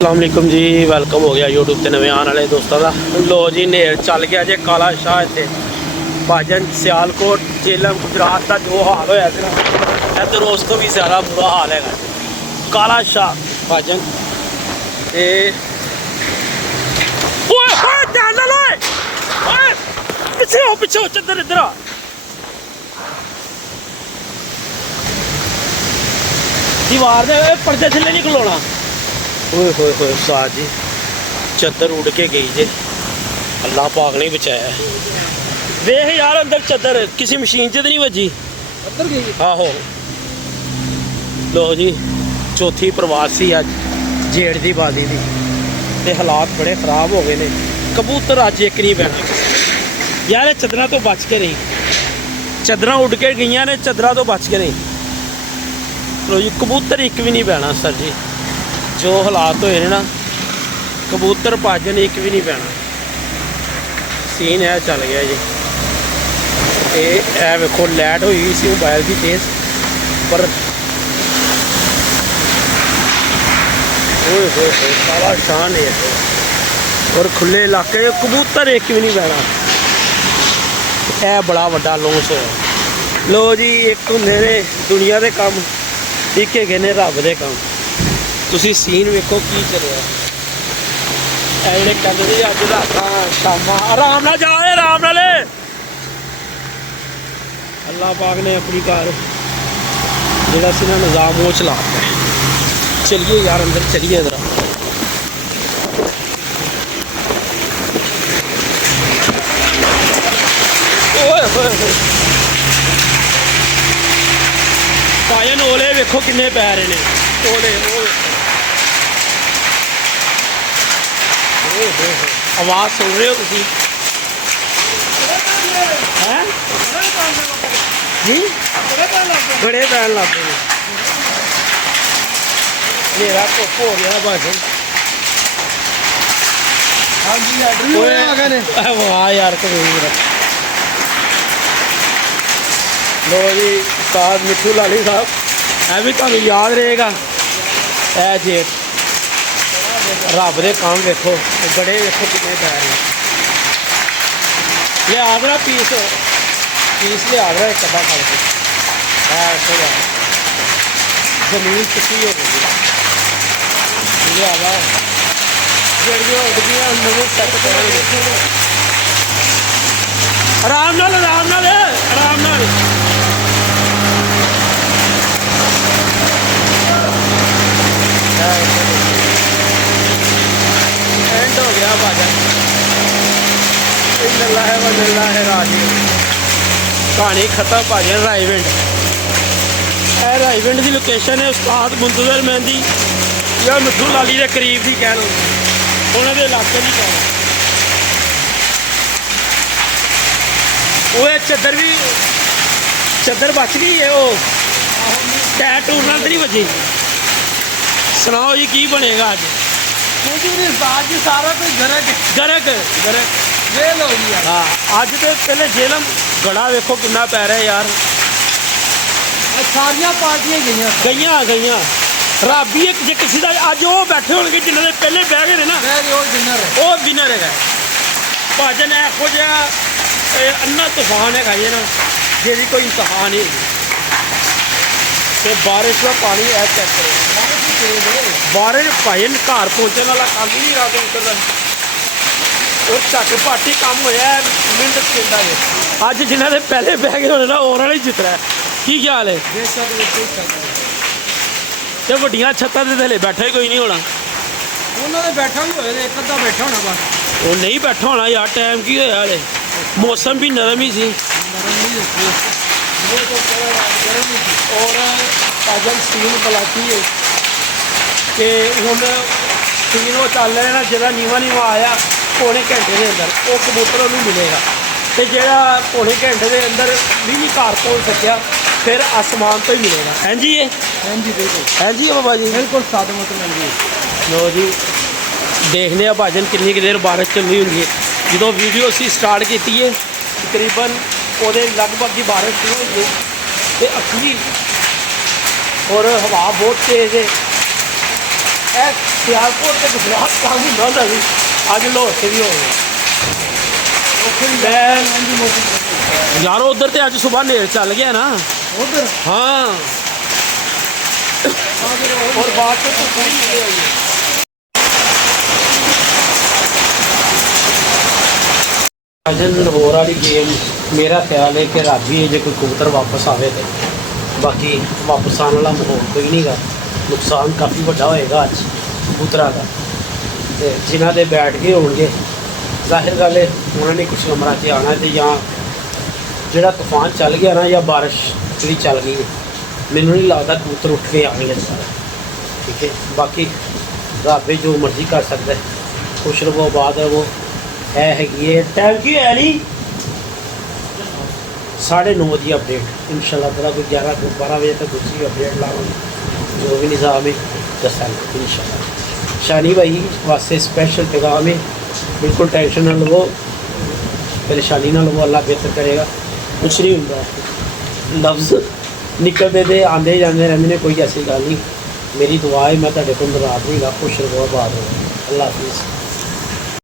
अस्सलामुअलैकुम जी, वेलकम हो गया यूट्यूब से नवे आने वाले दोस्तों का। लो जी नेर चल गया जे काला शाह इतने भाजन सियालकोट झेलम गुजरात का जो हाल होया ना इधर उस तो भी ज़्यादा बुरा हाल है। काला शाह भाजन पिछे हो चदर इधर आ दीवार दे पर्दे थले नहीं खलोना। ओए होए होए उस्ताद जी चद्दर उड़ के गई जे, अल्लाह पाक ने बचाया। देख यार अंदर चद्दर किसी मशीन च तो नहीं वजी अंदर गई। आहो लो जी चौथी प्रवासी अज जेठ की बादी दी ते हालात बड़े खराब हो गए ने। कबूतर अज एक नहीं बैठा यार, चदर तो बच के नहीं, चदर उड़ के गई ने, चदर तो बच के नहीं। लो जी कबूतर एक भी नहीं पैना सर जी, जो हालात होए ना कबूतर भाजन एक भी नहीं पैना। सीन है चल गया जी। ए वेखो लाइट हुई हुई सी मोबाइल की तेज पर सारा शान है और खुले इलाके कबूतर एक भी नहीं पैना। यह बड़ा वड्डा लॉस होया। लो जी एक होंदे ने दुनिया के काम, एक है ने रब के काम। तुसी सीन वेखो की चलिया जे कहते अज रात शाम आराम ना जा आराम नाल। अल्लाह पाक ने अपनी कार जोड़ा सी ना निज़ाम वो चला है। चलिए यार अंदर चलिए जरा। भाजन ओले वेखो किन्ने पै रहे ने ओले आवाज़ सुन रहे हो तुसी हैं जी? बड़े पैन लग गए मेरा धुप हो गया भाजन। वाह यार कबीर। लो जी उस्ताद मिठू लाली साहब है भी तुहानू याद रहेगा। ए जेठ रब दे काम देखो बड़े देखो कितने पै रहे लिया दरा पीस लिया दरा एक अद्धा खा के जमीन चुकी हो गई लिया जड़ियाँ उड़दियाँ नवे सैट करेंगे। आराम नाल आराम नाल आराम नाल। एंड हो गया भाजन नल्ला है वह नल्ला है राजी कहानी खत्म भाजन। राईविंड राईविंड की लोकेशन है उस्ताद मुंतजर मेहंदी या मिठू लाली के करीब की कह लो, उन्होंने इलाके की कह लो। वो चद्दर भी चद्दर बच गई है, वो टायर टूर नाल नहीं बची। सुनाओ जी की बनेगा अज? जी सारा कुछ गरक गरक गरक जेल हो गई। हाँ अज तो पहले जेलम गड़ा वेखो कितना पै रहा यार। सारिया पार्टियां गई गई रब ही एक जे किसी का अज वो बैठे होंगे जिन्होंने पहले बह गए ना वो विनर है। भाजन यहो जहा अन्ना तूफान है ये ना जी कोई इंतहा नहीं है। बारिश का पानी है चेक करो बारिश भाजन घर पहुँचने वाला काम ही नहीं रहा कबूतर का और झटपट ही काम होया मिनट सेकंडा के। अज जिन्होंने पहले बह गए होने ना उन्होंने ही जितना है। की ख्याल है? तो वड्डियां छत्तां दे थल्ले बैठा ही कोई नहीं होना। उन्होंने बैठा भी होया एक अद्धा बैठा होना बस। वो नहीं बैठा होना यार, टाइम की होया हले मौसम भी नरम ही सी और भाजन सीन पलाची है कि हुण सीन वो चल रहा है ना जो नीवा नीवा आया पौने घंटे के अंदर वो कबूतर उन्होंने मिलेगा। तो जो पौने घंटे के अंदर भी नहीं घर पहुँच सकिया फिर आसमान तो ही मिलेगा। हैं जी ये हाँ जी बिल्कुल हैं जी बाबा जी बिल्कुल साथ मतलब। लो जी देखने भाजन कितनी देर बारिश चल रही होंगी। जो वीडियो असी स्टार्ट की है तकरीबन वो लगभग की बारिश शुरू हुई है असली और हवा बहुत तेज़ है। ਸਿਆਲਕੋਟ ਤੇ ਗੁਜਰਾਤ ਕਾਫੀ ਹੁੰਦਾ ਸੀ, ਅੱਜ ਲਾਹੌਰ ਤੇ ਵੀ ਹੋ ਗਿਆ। ਮੈਂ ਯਾਰ ਉਧਰ ਤੇ ਅੱਜ ਸਵੇਰ ਨੇਰ ਚੱਲ ਗਿਆ ਨਾ ਉਧਰ ਹਾਂ, ਔਰ ਬਾਅਦ ਚ ਤਾਂ ਕੋਈ ਨਹੀਂ ਹੋਈ। ਅਜਨ ਲਾਹੌਰ ਵਾਲੀ ਗੇਮ ਮੇਰਾ ਖਿਆਲ ਹੈ ਕਿ ਰਾਜੀ ਜੇ ਕੋਈ ਕਬੂਤਰ ਵਾਪਸ ਆਵੇ ਤੇ ਬਾਕੀ ਵਾਪਸ ਆਉਣ ਵਾਲਾ ਮਾਹੌਲ ਕੋਈ ਨਹੀਂਗਾ। ਨੁਕਸਾਨ ਕਾਫੀ ਵੱਡਾ ਹੋਏਗਾ ਅੱਜ ਕਬੂਤਰਾਂ ਦਾ, ਤੇ ਜਿਨ੍ਹਾਂ ਦੇ ਬੈਠ ਗਏ ਹੋਣਗੇ ਜ਼ਾਹਿਰ ਗੱਲ ਹੈ ਉਹਨਾਂ ਨੇ ਕੁਛ ਨੰਬਰਾਂ 'ਤੇ ਆਉਣਾ, ਤੇ ਜਾਂ ਜਿਹੜਾ ਤੂਫਾਨ ਚੱਲ ਗਿਆ ਨਾ ਜਾਂ ਬਾਰਿਸ਼ ਜਿਹੜੀ ਚੱਲ ਗਈ ਹੈ, ਮੈਨੂੰ ਨਹੀਂ ਲੱਗਦਾ ਕਬੂਤਰ ਉੱਠ ਕੇ ਆਉਣਗੇ ਸਾਰਾ। ਠੀਕ ਹੈ, ਬਾਕੀ ਰੱਬ ਜੋ ਮਰਜ਼ੀ ਕਰ ਸਕਦਾ ਹੈ, ਖੁਸ਼ ਰਹੋ ਆਬਾਦ ਰਹੋ। ਹੈ ਹੈਗੀ ਹੈ ਟਾਈਮ ਕੀ ਹੈ ਨਹੀਂ 9:30 ਦੀ ਅਪਡੇਟ ਇਨਸ਼ਾਅੱਲਾ ਤआला ਕੋਈ 11 ਤੋਂ 12 ਵਜੇ तक दूसरी अपडेट लाऊंगी, जो भी निज़ाम है दसांगे इंशाअल्लाह। शानी भाई वास्ते स्पेशल पैगाम है, बिल्कुल टेंशन ना लो, परेशानी ना लो, अल्लाह बेहतर करेगा। कुछ नहीं होता, लफ्ज़ निकलते थे आते जाते रहते हैं, कोई ऐसी गल नहीं। मेरी दुआ है मैं तुहाडे कोल नाराज़ नहीं गा, खुश रहो आबाद रहो। अल्लाह हाफिज़।